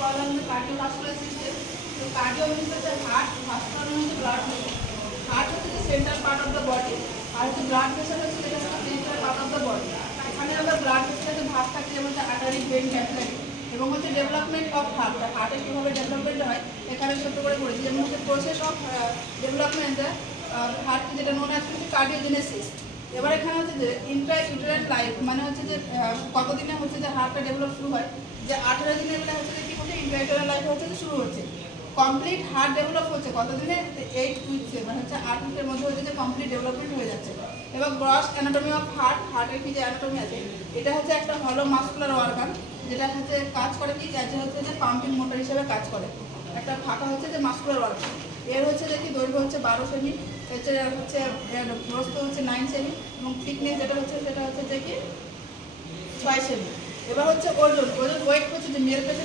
পড়ালাম যে cardiovascular system. তো cardio means হচ্ছে হার্ট, ভাস্কুলার হচ্ছে ব্লাড ফ্লো। হার্ট হচ্ছে যে central part of the body, আর হচ্ছে ব্লাড প্রেশার হচ্ছে যেটা হচ্ছে central part of the body. এখানে আমরা ব্লাড প্রেশারের ভাগ থাকে যেমন হচ্ছে আর্টারি, ভেন, ক্যাপিলারি, এবং হচ্ছে ডেভেলপমেন্ট অফ হার্ট, হার্টে কীভাবে ডেভেলপমেন্ট হয় এখানে ছোট্ট করে পড়েছি। যেমন হচ্ছে প্রসেস অফ ডেভেলপমেন্ট হার্ট, যেটা নোন অ্যাজ কার্ডিওজেনেসিস। এবার এখানে হচ্ছে যে ইন্ট্রা-ইউটেরাইন লাইফ, মানে হচ্ছে যে কতদিনে হচ্ছে যে হার্টটা ডেভেলপ শুরু হয়, যে 18 দিনের বেলা হচ্ছে যে কী করছে ইন্ট্রা-ইউটেরাইন লাইফ হচ্ছে যে শুরু হচ্ছে। কমপ্লিট হার্ট ডেভেলপ হচ্ছে কতদিনে, 8 উইকসে, মানে হচ্ছে 8 উইকের মধ্যে হচ্ছে যে কমপ্লিট ডেভেলপমেন্ট হয়ে যাচ্ছে। এবার গ্রস অ্যানাটমি অফ হার্ট, হার্টের কি যে অ্যানাটমি আছে, এটা হচ্ছে একটা হলো মাসকুলার অর্গান, যেটা হচ্ছে কাজ করে কি, যে হচ্ছে যে পাম্পিং মোটর হিসেবে কাজ করে। একটা ফাঁকা হচ্ছে যে মাসকুলার অর্গান। এর হচ্ছে যে কি দৈর্ঘ্য হচ্ছে 12 সেমি, হচ্ছে প্রস্থ হচ্ছে 9 সেমি, এবং থিকনেস যেটা হচ্ছে সেটা হচ্ছে যে কি 6 সেমি। এবার হচ্ছে ওজন ওয়েট হচ্ছে যে মেলদের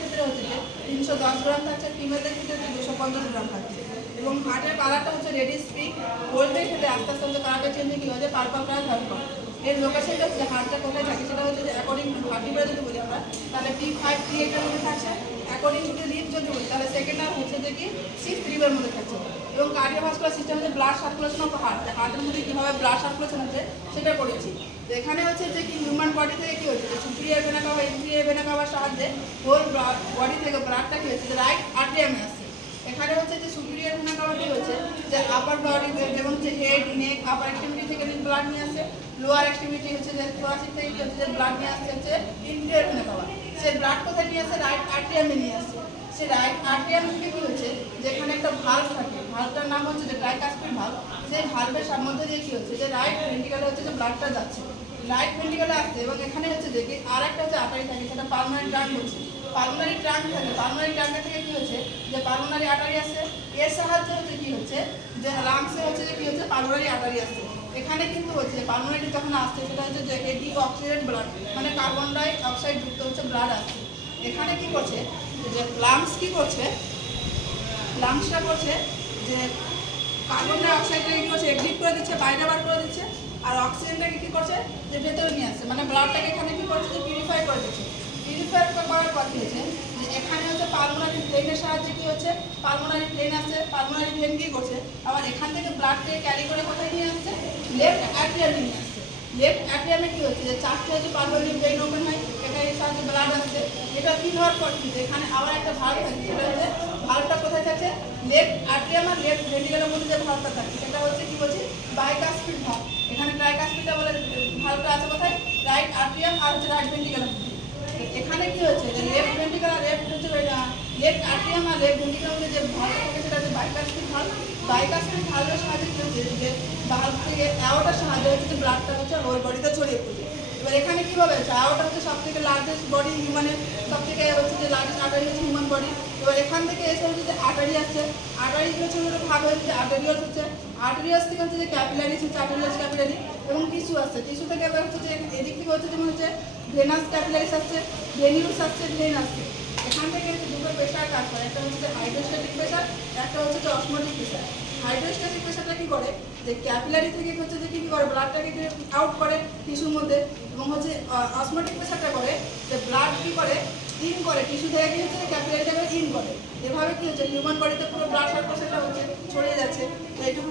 ক্ষেত্রে হচ্ছে যে 310 গ্রাম থাকছে, ফিমেলদের ক্ষেত্রে 250 গ্রাম থাকছে। এবং হার্টের কালারটা হচ্ছে রেডিশ পিঙ্ক, গোল্ডের ক্ষেত্রে আস্তে আস্তে হচ্ছে কালারটা চেঞ্জ হয়ে কী হচ্ছে পার্পল কালার ধারণ করে। এর লোকেশনটা হচ্ছে হার্টটা কোথায় থাকে সেটা হচ্ছে যে অ্যাকর্ডিং টু ভার্টিব্রা যদি বলি আমরা, তাহলে T5 T8 এর মধ্যে থাকছে। অ্যাকর্ডিং টু রিপ যদি বলি তাহলে সেকেন্ড আর হচ্ছে যে কি 6th রিবের মধ্যে থাকছে। এবং কার্ডিওভাস্কুলার সিস্টেম হচ্ছে ব্লাড সার্কুলেশন অফ হার্ট, হার্টের মধ্যে কীভাবে ব্লাড সার্কুলেশন হচ্ছে সেটা পড়েছি। তো এখানে হচ্ছে যে কি হিউম্যান বডি থেকে কী হচ্ছে, superior vena CAVA, inferior vena cover সাহায্যে হোল বডি থেকে ব্লাডটা কী হচ্ছে যে রাইট আর্টেরিয়ামে আসছে। এখানে হচ্ছে যে সুপিরিয়র ভেনা কাভা কী হচ্ছে যে আপার বডি, যেমন হচ্ছে হেড, নেক, আপার এক্সট্রিমিটি থেকে ব্লাড নিয়ে আসছে, লোয়ার এক্সট্রিমিটি হচ্ছে যে থোরাসিক থেকে হচ্ছে যে ব্লাড নিয়ে আসছে হচ্ছে ইনফিরিয়র ভেনা কাভা। সে ব্লাড কোথায় নিয়ে আসছে, রাইট আর্টেরিয়ামে নিয়ে আসছে। সে রাইট আর্টেরিয়াম থেকে কী হচ্ছে, যেখানে একটা ভাল্ব থাকে, ভাল্বটার নাম হচ্ছে যে ট্রাইকাসপিড ভাল্ব। সেই ভাল্বের মধ্যে দিয়ে কী হচ্ছে যে রাইট ভেন্ট্রিকলে হচ্ছে যে ব্লাডটা যাচ্ছে, রাইট ভেন্ট্রিকলে আসছে। এবং এখানে হচ্ছে যে কি আর একটা হচ্ছে আর্টারি থাকে, সেটা পালমোনারি ট্রাঙ্ক হচ্ছে। পালমোনারি ট্রাঙ্ক থাকে, পালমোনারি ট্রাঙ্কের থেকে কী হচ্ছে যে পালমোনারি আর্টারি আসছে। এর সাহায্যে হচ্ছে কী হচ্ছে যে লাংসে হচ্ছে যে কী হচ্ছে পালমোনারি আর্টারি আসছে। এখানে কিন্তু হচ্ছে পালমোনারি যখন আসছে সেটা হচ্ছে যে এডি অক্সিজেন ব্লাড, মানে কার্বন ডাই অক্সাইড যুক্ত হচ্ছে ব্লাড আসছে। এখানে কি করছে যে লাংস কি করছে, লাংসটা করছে যে কার্বন ডাই অক্সাইডটাকে কী করছে এক্সিট করে দিচ্ছে, বাইরে বার করে দিচ্ছে, আর অক্সিজেনটাকে কী করছে যে ভেতরে নিয়ে আসছে, মানে ব্লাডটাকে এখানে কী করছে যে পিউরিফাই করে দিচ্ছে। পিউরিফাই করার পর কী হচ্ছে যে এখানে হচ্ছে পালমোনারি ভেনের সাহায্যে কী হচ্ছে পালমোনারি ভেন আসছে, পালমোনারি ভেন কী করছে আবার এখান থেকে ব্লাডকে ক্যারি করে কোথায় নিয়ে আসছে, লেফট অ্যাট্রিয়ামে নিয়ে আসছে। লেফট অ্যাট্রিয়ামে কী হচ্ছে যে 4টে হচ্ছে পালমোনারি ভেন ওপেন হয়, এখানে সাহায্যে ব্লাড আসছে। এটা ফিল হওয়ার পর কিন্তু এখানে আবার একটা ভাল্ব থাকে, সেটা হচ্ছে ভাল্বটা কোথায় থাকছে, লেফট অ্যাট্রিয়াম আর লেফট ভেন্ট্রিকলের মধ্যে যে ভাল্বটা থাকে সেটা হচ্ছে কি বলছি বাইকাসপিড ভাল্ব। এখানে ট্রাইকাসপিডটা বলে ভাল্বটা আছে কোথায়, রাইট আর্ট্রিয়াম আর হচ্ছে রাইট ভেন্ট্রিকলের মধ্যে। এখানে কি হচ্ছে যে লেফট ভেন্ট্রিকল আর লেফট হচ্ছে লেফট আর্ট্রিয়াম আর লেফট ভেন্ট্রিকলের মধ্যে যে ভাল্বটা থাকে সেটা হচ্ছে বাইকাসপিড ভাল্ব। বাইকাসপিড ভাল্বের সাহায্যে কি হচ্ছে যে ভাল্ব থেকে অ্যাওর্টার সাহায্যে হচ্ছে যে ব্লাডটা হচ্ছে হোল বডিতে ছড়িয়ে পড়ছে। এবার এখানে কীভাবে হচ্ছে অ্যাওর্টা হচ্ছে সব থেকে লার্জেস্ট বডি, হিউম্যানের সব থেকে হচ্ছে যে লার্জেস্ট আর্টারি হচ্ছে হিউম্যান বডি। এবার এখান থেকে এসে হচ্ছে যে আর্টারি আসছে, আর্টারি হচ্ছে ভাগ হচ্ছে আর্টারিয়াস হচ্ছে, আর্টারিয়াস থেকে হচ্ছে যে ক্যাপিলারিস হচ্ছে আর্টারিয়াস ক্যাপিলারি, এবং টিস্যু আসছে, টিস্যু থেকে এবার হচ্ছে যে এদিক থেকে হচ্ছে যেমন হচ্ছে ভেনাস ক্যাপিলারিস আসছে, ভেনিউস আসছে, ভেন আসছে। এখান থেকে হচ্ছে দুটো প্রেশার কাজ করে, একটা হচ্ছে যে হাইড্রোস্ট্যাটিক প্রেশার, একটা হচ্ছে যে অসমোটিক প্রেশার। হাইড্রোস্ট্যাটিক প্রেশারটা কী করে যে ক্যাপিলারি থেকে হচ্ছে যে কী করে ব্লাডটাকে আউট করে টিস্যুর মধ্যে, এবং হচ্ছে অসমোটিক প্রেশারটা করে যে ব্লাড কী করে ইন করে, টিস্যু থেকে কী হচ্ছে ক্যাপিলারিটা করে ইন করে। এভাবে কী হচ্ছে হিউম্যান বডিতে পুরো ব্লাড সার্কুলেশনটা হচ্ছে ছড়িয়ে যাচ্ছে। তো এইটুকু